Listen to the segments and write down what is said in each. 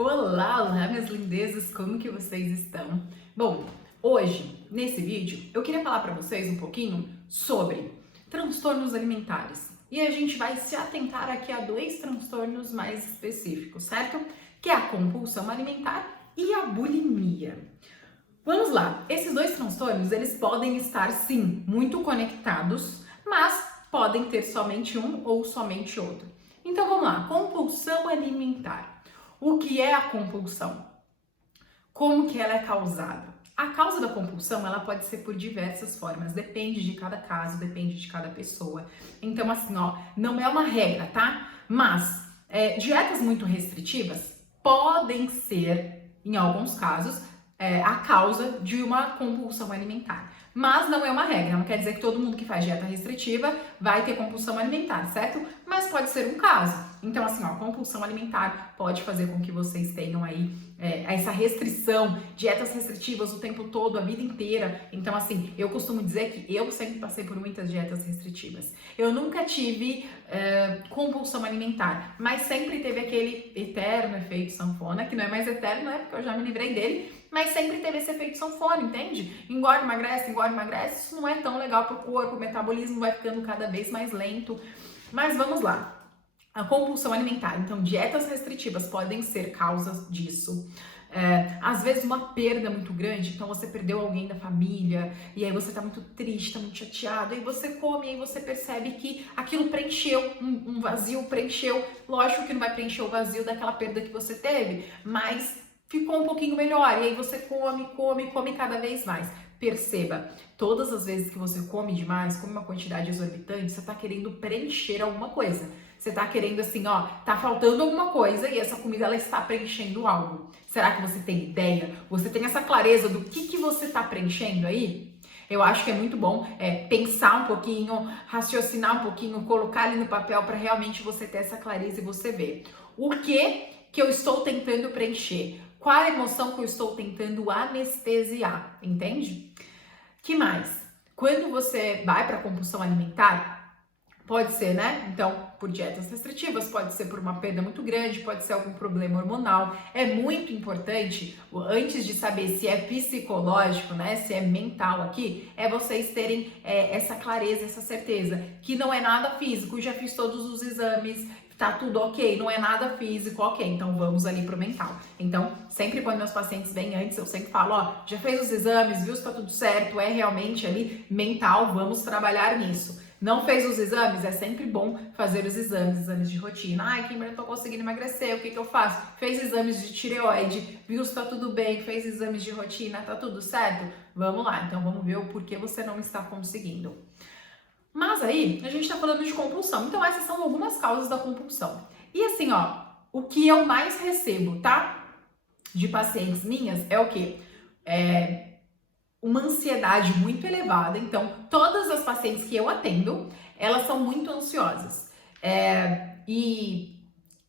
Olá, olá, minhas lindezas, como que vocês estão? Bom, hoje, nesse vídeo, eu queria falar para vocês um pouquinho sobre transtornos alimentares. E a gente vai se atentar aqui a dois transtornos mais específicos, certo? Que é a compulsão alimentar e a bulimia. Vamos lá, esses dois transtornos, eles podem estar, sim, muito conectados, mas podem ter somente um ou somente outro. Então vamos lá, compulsão alimentar. O que é a compulsão? Como que ela é causada? A causa da compulsão, ela pode ser por diversas formas, depende de cada caso, depende de cada pessoa. Então, assim, ó, não é uma regra, tá? Mas dietas muito restritivas podem ser, em alguns casos, a causa de uma compulsão alimentar. Mas não é uma regra, não quer dizer que todo mundo que faz dieta restritiva vai ter compulsão alimentar, certo? Mas pode ser um caso. Então, assim, ó, compulsão alimentar pode fazer com que vocês tenham aí essa restrição, dietas restritivas o tempo todo, a vida inteira. Então, assim, eu costumo dizer que eu sempre passei por muitas dietas restritivas. Eu nunca tive compulsão alimentar, mas sempre teve aquele eterno efeito sanfona, que não é mais eterno, né? Porque eu já me livrei dele, mas sempre teve esse efeito sanfona, entende? Engorda, emagrece, isso não é tão legal pro corpo, o metabolismo vai ficando cada vez mais lento. Mas vamos lá. A compulsão alimentar, então dietas restritivas podem ser causas disso. Às vezes uma perda muito grande, então você perdeu alguém da família e aí você tá muito triste, tá muito chateado, aí você come e aí você percebe que aquilo preencheu, um vazio preencheu. Lógico que não vai preencher o vazio daquela perda que você teve, mas ficou um pouquinho melhor e aí você come cada vez mais. Perceba, todas as vezes que você come demais, come uma quantidade exorbitante, você tá querendo preencher alguma coisa. Você tá querendo assim, ó, tá faltando alguma coisa e essa comida ela está preenchendo algo. Será que você tem ideia? Você tem essa clareza do que você tá preenchendo aí? Eu acho que é muito bom pensar um pouquinho, raciocinar um pouquinho, colocar ali no papel para realmente você ter essa clareza e você ver o que eu estou tentando preencher. Qual a emoção que eu estou tentando anestesiar, entende? Que mais? Quando você vai para compulsão alimentar, pode ser, né? Então, por dietas restritivas, pode ser por uma perda muito grande, pode ser algum problema hormonal. É muito importante, antes de saber se é psicológico, né? Se é mental aqui, é vocês terem essa clareza, essa certeza, que não é nada físico. Já fiz todos os exames, tá tudo ok, não é nada físico, ok, então vamos ali pro mental. Então, sempre quando meus pacientes vêm antes, eu sempre falo, ó, já fez os exames, viu se tá tudo certo, é realmente ali mental, vamos trabalhar nisso. Não fez os exames? É sempre bom fazer os exames de rotina. Ai, Kimberly, não tô conseguindo emagrecer, o que eu faço? Fez exames de tireoide, viu se tá tudo bem, fez exames de rotina, tá tudo certo? Vamos lá, então vamos ver o porquê você não está conseguindo. Mas aí, a gente tá falando de compulsão, então essas são algumas causas da compulsão. E assim, ó, o que eu mais recebo, tá? De pacientes minhas é o quê? Uma ansiedade muito elevada. Então, todas as pacientes que eu atendo, elas são muito ansiosas. E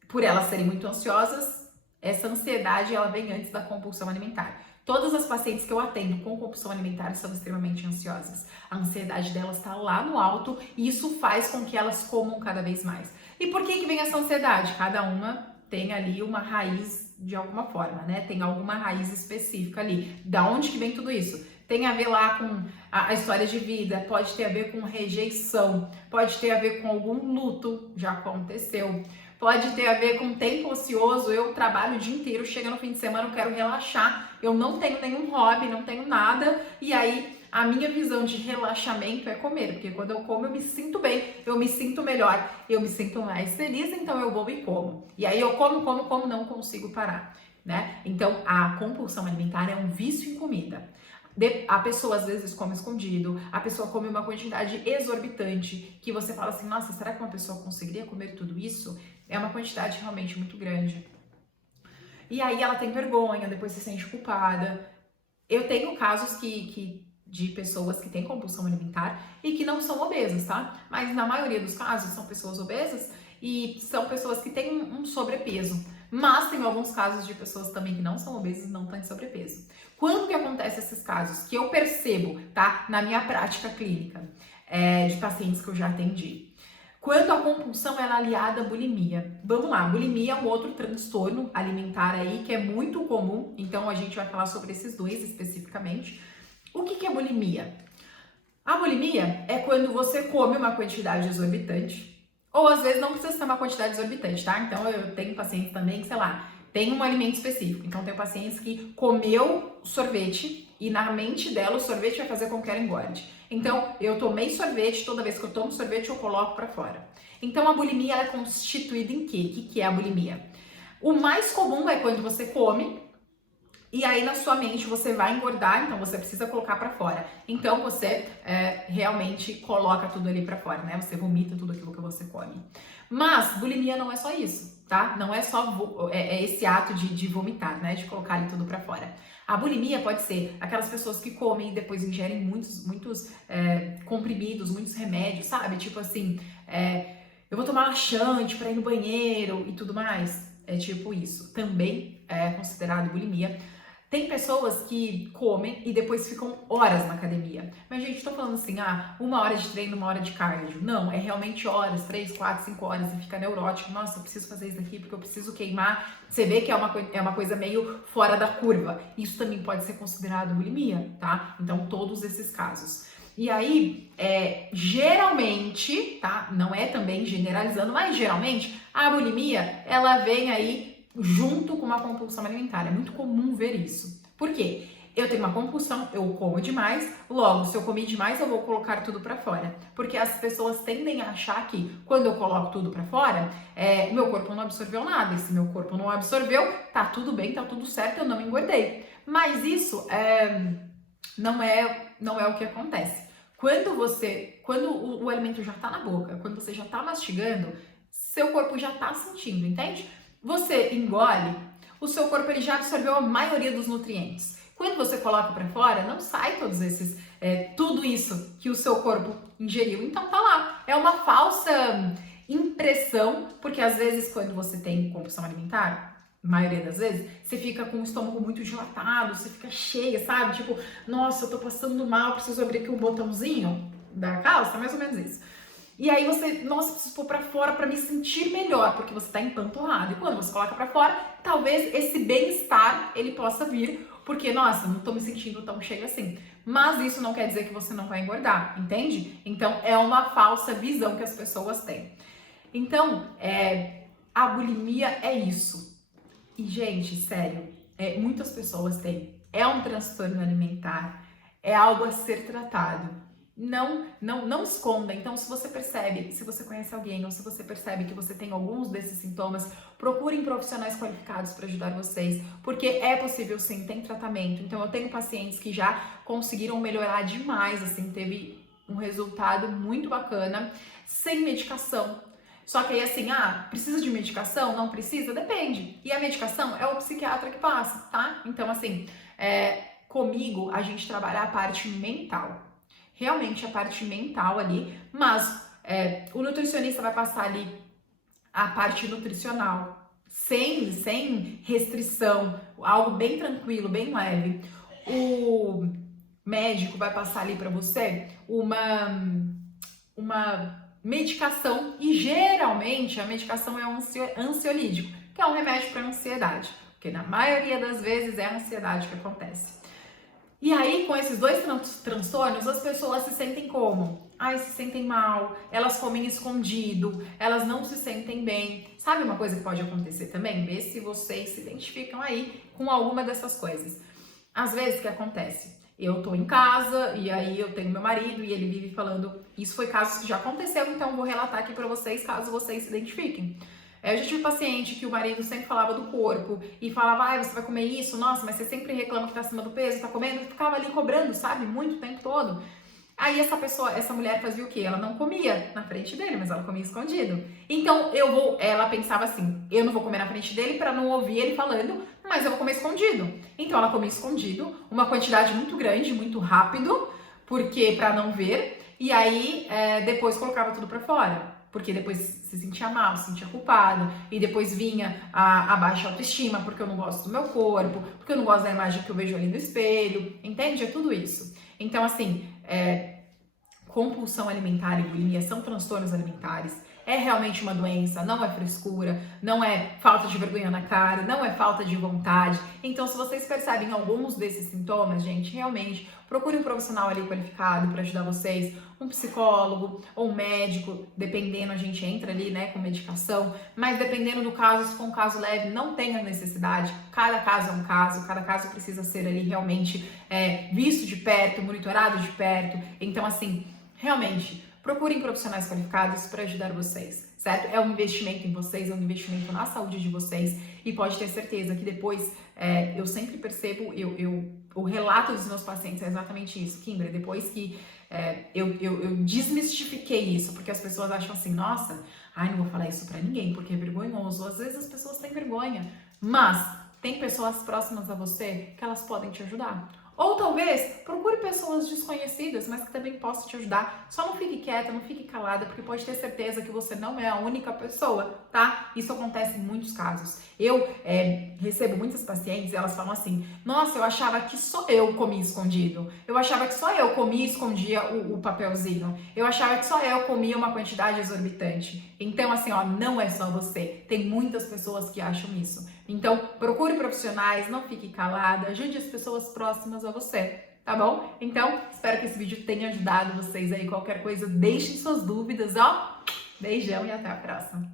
por elas serem muito ansiosas, essa ansiedade ela vem antes da compulsão alimentar. Todas as pacientes que eu atendo com compulsão alimentar são extremamente ansiosas. A ansiedade delas está lá no alto e isso faz com que elas comam cada vez mais. E por que vem essa ansiedade? Cada uma tem ali uma raiz de alguma forma, né? Tem alguma raiz específica ali. Da onde que vem tudo isso? Tem a ver lá com a história de vida, pode ter a ver com rejeição, pode ter a ver com algum luto, já aconteceu, pode ter a ver com tempo ocioso, eu trabalho o dia inteiro, chega no fim de semana, eu quero relaxar, eu não tenho nenhum hobby, não tenho nada, e aí a minha visão de relaxamento é comer, porque quando eu como eu me sinto bem, eu me sinto melhor, eu me sinto mais feliz, então eu vou e como. E aí eu como, não consigo parar, né? Então a compulsão alimentar é um vício em comida. A pessoa às vezes come escondido, a pessoa come uma quantidade exorbitante, que você fala assim, nossa, será que uma pessoa conseguiria comer tudo isso? É uma quantidade realmente muito grande. E aí ela tem vergonha, depois se sente culpada. Eu tenho casos de pessoas que têm compulsão alimentar e que não são obesas, tá? Mas na maioria dos casos são pessoas obesas e são pessoas que têm um sobrepeso. Mas tem alguns casos de pessoas também que não são obesas e não têm sobrepeso. Quando que acontece esses casos? Que eu percebo, tá? Na minha prática clínica, de pacientes que eu já atendi. quando a compulsão ela é aliada à bulimia. Vamos lá, bulimia é um outro transtorno alimentar aí que é muito comum, então a gente vai falar sobre esses dois especificamente. O que é bulimia? A bulimia é quando você come uma quantidade exorbitante, ou às vezes não precisa ser uma quantidade exorbitante, tá? Então eu tenho pacientes também que, sei lá, tem um alimento específico. Então tem pacientes que comeu sorvete e na mente dela o sorvete vai fazer com que ela engorde. Então eu tomei sorvete, toda vez que eu tomo sorvete eu coloco pra fora. Então a bulimia ela é constituída em quê? O que é a bulimia? O mais comum é quando você come e aí na sua mente você vai engordar, então você precisa colocar pra fora. Então você realmente coloca tudo ali pra fora, né? Você vomita tudo aquilo que você come. Mas bulimia não é só isso, tá? Não é só esse ato de vomitar, né? De colocar ali tudo pra fora. A bulimia pode ser aquelas pessoas que comem e depois ingerem muitos comprimidos, muitos remédios, sabe? Tipo assim, eu vou tomar laxante pra ir no banheiro e tudo mais. É tipo isso. Também é considerado bulimia. Tem pessoas que comem e depois ficam horas na academia. Mas, gente, tô falando assim, 1 hora de treino, 1 hora de cardio. Não, é realmente horas, 3, 4, 5 horas e fica neurótico. Nossa, eu preciso fazer isso aqui porque eu preciso queimar. Você vê que é uma coisa meio fora da curva. Isso também pode ser considerado bulimia, tá? Então, todos esses casos. E aí, geralmente, tá? Não é também generalizando, mas geralmente, a bulimia, ela vem aí junto com uma compulsão alimentar. É muito comum ver isso. Por quê? Eu tenho uma compulsão, eu como demais, logo, se eu comi demais, eu vou colocar tudo pra fora. Porque as pessoas tendem a achar que quando eu coloco tudo pra fora, meu corpo não absorveu nada. E se meu corpo não absorveu, tá tudo bem, tá tudo certo, eu não engordei. Mas isso não é o que acontece. Quando o alimento já tá na boca, quando você já tá mastigando, seu corpo já tá sentindo, entende? Você engole, o seu corpo ele já absorveu a maioria dos nutrientes. Quando você coloca para fora, não sai todos esses, tudo isso que o seu corpo ingeriu. Então tá lá. É uma falsa impressão, porque às vezes quando você tem compulsão alimentar, maioria das vezes, você fica com o estômago muito dilatado, você fica cheia, sabe? Tipo, nossa, eu tô passando mal, preciso abrir aqui um botãozinho da calça, mais ou menos isso. E aí você, nossa, preciso pôr pra fora pra me sentir melhor, porque você tá empanturrado. E quando você coloca pra fora, talvez esse bem-estar, ele possa vir, porque, nossa, não tô me sentindo tão cheia assim. Mas isso não quer dizer que você não vai engordar, entende? Então, é uma falsa visão que as pessoas têm. Então, a bulimia é isso. E, gente, sério, muitas pessoas têm. É um transtorno alimentar, é algo a ser tratado. Não esconda. Então, se você percebe, se você conhece alguém ou se você percebe que você tem alguns desses sintomas, procurem profissionais qualificados para ajudar vocês, porque é possível sim, tem tratamento. Então, eu tenho pacientes que já conseguiram melhorar demais, assim, teve um resultado muito bacana, sem medicação. Só que aí assim, precisa de medicação? Não precisa? Depende. E a medicação é o psiquiatra que passa, tá? Então, assim, comigo a gente trabalha a parte mental. Realmente a parte mental ali, mas o nutricionista vai passar ali a parte nutricional, sem restrição, algo bem tranquilo, bem leve. O médico vai passar ali para você uma medicação e geralmente a medicação é um ansiolítico, que é um remédio para ansiedade, porque na maioria das vezes é a ansiedade que acontece. E aí, com esses dois transtornos, as pessoas se sentem como? Se sentem mal, elas comem escondido, elas não se sentem bem. Sabe uma coisa que pode acontecer também? Vê se vocês se identificam aí com alguma dessas coisas. Às vezes, o que acontece? Eu tô em casa e aí eu tenho meu marido e ele vive falando, isso foi caso que já aconteceu, então vou relatar aqui pra vocês, caso vocês se identifiquem. Eu já tive paciente que o marido sempre falava do corpo e falava, você vai comer isso, nossa, mas você sempre reclama que tá acima do peso, tá comendo, e ficava ali cobrando, sabe, muito o tempo todo. Aí essa mulher fazia o quê? Ela não comia na frente dele, mas ela comia escondido. Então ela pensava assim, eu não vou comer na frente dele pra não ouvir ele falando, mas eu vou comer escondido. Então ela comia escondido, uma quantidade muito grande, muito rápido, porque pra não ver, e aí depois colocava tudo pra fora. Porque depois se sentia mal, se sentia culpado, e depois vinha a baixa autoestima, porque eu não gosto do meu corpo, porque eu não gosto da imagem que eu vejo ali no espelho, entende? É tudo isso. Então, assim, compulsão alimentar e bulimia são transtornos alimentares, é realmente uma doença, não é frescura, não é falta de vergonha na cara, não é falta de vontade. Então, se vocês percebem alguns desses sintomas, gente, realmente procure um profissional ali qualificado para ajudar vocês, um psicólogo ou um médico, dependendo, a gente entra ali, né, com medicação, mas dependendo do caso, se for um caso leve, não tenha necessidade, cada caso é um caso, cada caso precisa ser ali realmente visto de perto, monitorado de perto, então assim, realmente, procurem profissionais qualificados para ajudar vocês, certo? É um investimento em vocês, é um investimento na saúde de vocês e pode ter certeza que depois, eu sempre percebo, o relato dos meus pacientes é exatamente isso, Kimberly, depois que eu desmistifiquei isso, porque as pessoas acham assim, nossa, ai, não vou falar isso pra ninguém, porque é vergonhoso. Às vezes as pessoas têm vergonha, mas tem pessoas próximas a você que elas podem te ajudar. Ou talvez procure pessoas desconhecidas, mas que também possam te ajudar. Só não fique quieta, não fique calada, porque pode ter certeza que você não é a única pessoa, tá? Isso acontece em muitos casos. Eu recebo muitas pacientes e elas falam assim, nossa, eu achava que só eu comia escondido. Eu achava que só eu comia e escondia o papelzinho. Eu achava que só eu comia uma quantidade exorbitante. Então, assim, ó, não é só você. Tem muitas pessoas que acham isso. Então, procure profissionais, não fique calada, ajude as pessoas próximas a você, tá bom? Então, espero que esse vídeo tenha ajudado vocês aí. Qualquer coisa, deixem suas dúvidas, ó. Beijão e até a próxima.